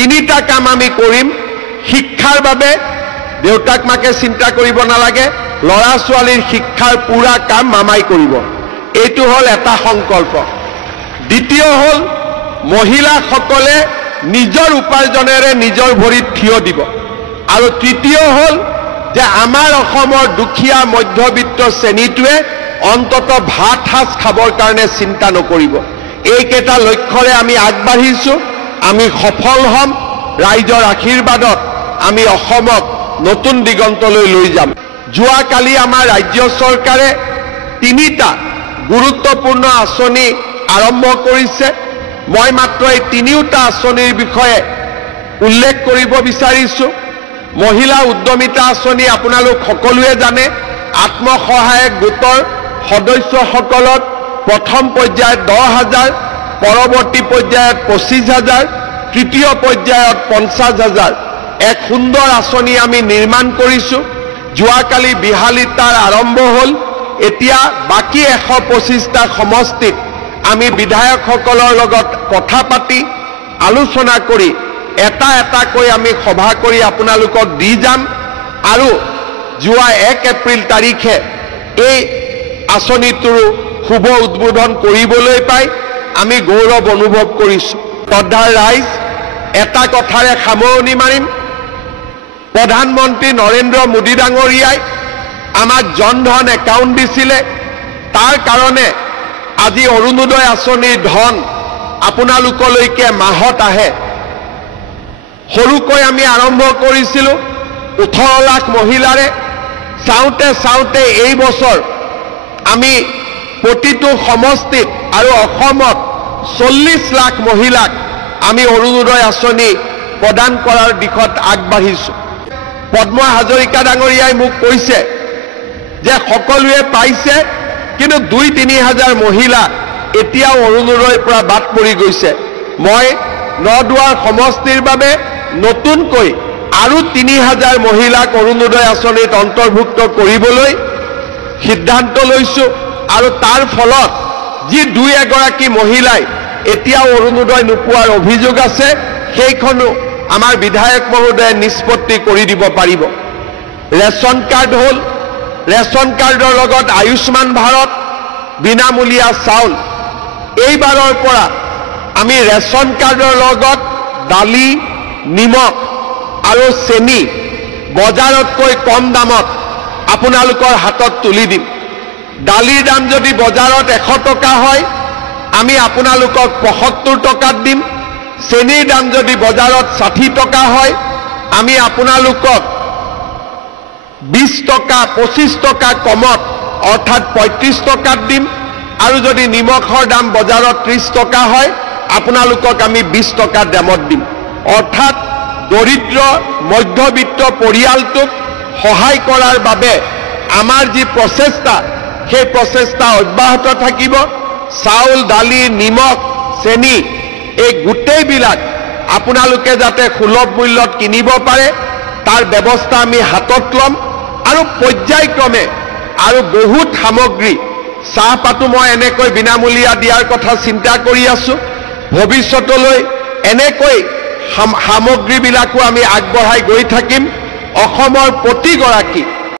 তিনিটা কাম আমি কৰিম শিক্ষাৰ বাবে দেউতাক মাকে চিন্তা কৰিব নালাগে লৰা ছোৱালীৰ শিক্ষাৰ পুৰা কাম মামাই কৰিব এইটো হল এটা সংকল্প দ্বিতীয় হল মহিলাসকলে নিজৰ উপাৰ্জনেৰে নিজৰ ভৰিত থিয় দিব আৰু তৃতীয় হল যে আমাৰ অসমৰ দুখীয়া মধ্যবিত্ত শ্ৰেণীটোৱে অন্তত ভাত সাজ খাবৰ কাৰণে চিন্তা নকৰিব এইকেইটা লক্ষ্যৰে আমি আগবাঢ়িছো আমি সফল হম ৰাইজৰ আশীৰ্বাদত আমি অসমক নতুন দিগন্তলৈ লৈ যাম যোৱাকালি আমাৰ ৰাজ্য চৰকাৰে তিনিটা গুৰুত্বপূৰ্ণ আঁচনি আৰম্ভ কৰিছে মই মাত্ৰ এই তিনিটা আঁচনিৰ বিষয়ে উল্লেখ কৰিব বিচাৰিছো মহিলা উদ্যমিতা আঁচনি আপোনালোক সকলোৱে জানে আত্মসহায়ক গোটৰ সদস্যসকলক প্ৰথম পৰ্যায়ত 10,000 পৰৱৰ্তী পৰ্যায়ত 25,000 তৃতীয় পৰ্যায়ত 50,000 এক সুন্দৰ আঁচনি আমি নিৰ্মাণ কৰিছো যোৱাকালি বিহালীত তাৰ আৰম্ভ হল এতিয়া বাকি 125টা সমষ্টিত আমি বিধায়কসকলৰ লগত কথা পাতি আলোচনা কৰি এটা এটাকৈ আমি সভা কৰি আপোনালোকক দি যাম আৰু যোৱা 1 এপ্ৰিল তাৰিখে এই আঁচনিটোৰ শুভ উদ্বোধন কৰিবলৈ পাই আমি গৌৰৱ অনুভৱ কৰিছো শ্ৰদ্ধাৰ ৰাইজ এটা কথাৰে সামৰণি মাৰিম প্ৰধানমন্ত্ৰী নৰেন্দ্ৰ মোদী ডাঙৰীয়াই আমাক জনধন একাউণ্ট দিছিলে তাৰ কাৰণে আজি অৰুণোদয় আঁচনিৰ ধন আপোনালোকলৈকে মাহত আহে সৰুকৈ আমি আৰম্ভ কৰিছিলো 18 লাখ মহিলাৰে চাওঁতে চাওঁতে এই বছৰ আমি প্ৰতিটো সমষ্টিত আৰু অসমত 40 লাখ মহিলাক আমি অৰুণোদয় আঁচনি প্ৰদান কৰাৰ দিশত আগবাঢ়িছো পদ্ম হাজৰিকা ডাঙৰীয়াই মোক কৈছে যে সকলোৱে পাইছে কিন্তু 2-3 হাজাৰ মহিলা এতিয়াও অৰুণোদয়ৰ পৰা বাদ পৰি গৈছে মই নদুৱাৰ সমষ্টিৰ বাবে নতুনকৈ আৰু 3,000 মহিলাক অৰুণোদয় আঁচনিত অন্তৰ্ভুক্ত কৰিবলৈ সিদ্ধান্ত লৈছো আৰু তাৰ ফলত যি 2-এগৰাকী মহিলাই এতিয়াও অৰুণোদয় নোপোৱাৰ অভিযোগ আছে সেইখনো আমাৰ বিধায়ক মহোদয়ে নিষ্পত্তি কৰি দিব পাৰিব ৰেচন কাৰ্ড হল ৰেচন কাৰ্ডৰ লগত আয়ুষ্মান ভাৰত বিনামূলীয়া চাউল এইবাৰৰ পৰা আমি ৰেচন কাৰ্ডৰ লগত দালি নিমখ আৰু চেনি বজাৰতকৈ কম দামত আপোনালোকৰ হাতত তুলি দিম দালিৰ দাম যদি বজাৰত 100 টকা হয় আমি আপোনালোকক 75 টকাত দিম চেনিৰ দাম যদি বজাৰত 60 টকা হয় আমি আপোনালোকক 20 টকা 25 টকা কমত অৰ্থাৎ 35 টকাত দিম আৰু যদি নিমখৰ দাম বজাৰত 30 টকা হয় আপোনালোকক আমি 20 টকা দামত দিম অৰ্থাৎ দৰিদ্ৰ মধ্যবিত্ত পৰিয়ালটোক সহায় কৰাৰ বাবে আমাৰ যি প্ৰচেষ্টা সেই প্ৰচেষ্টা অব্যাহত থাকিব চাউল দালি নিমখ চেনি এই গোটেইবিলাক আপোনালোকে যাতে সুলভ মূল্যত কিনিব পাৰে তাৰ ব্যৱস্থা আমি হাতত লম আৰু পৰ্যায়ক্ৰমে আৰু বহুত সামগ্ৰী চাহপাতো মই এনেকৈ বিনামূলীয়া দিয়াৰ কথা চিন্তা কৰি আছো ভৱিষ্যতলৈ এনেকৈ সামগ্ৰীবিলাকো আমি আগবঢ়াই গৈ থাকিম অসমৰ প্ৰতিগৰাকী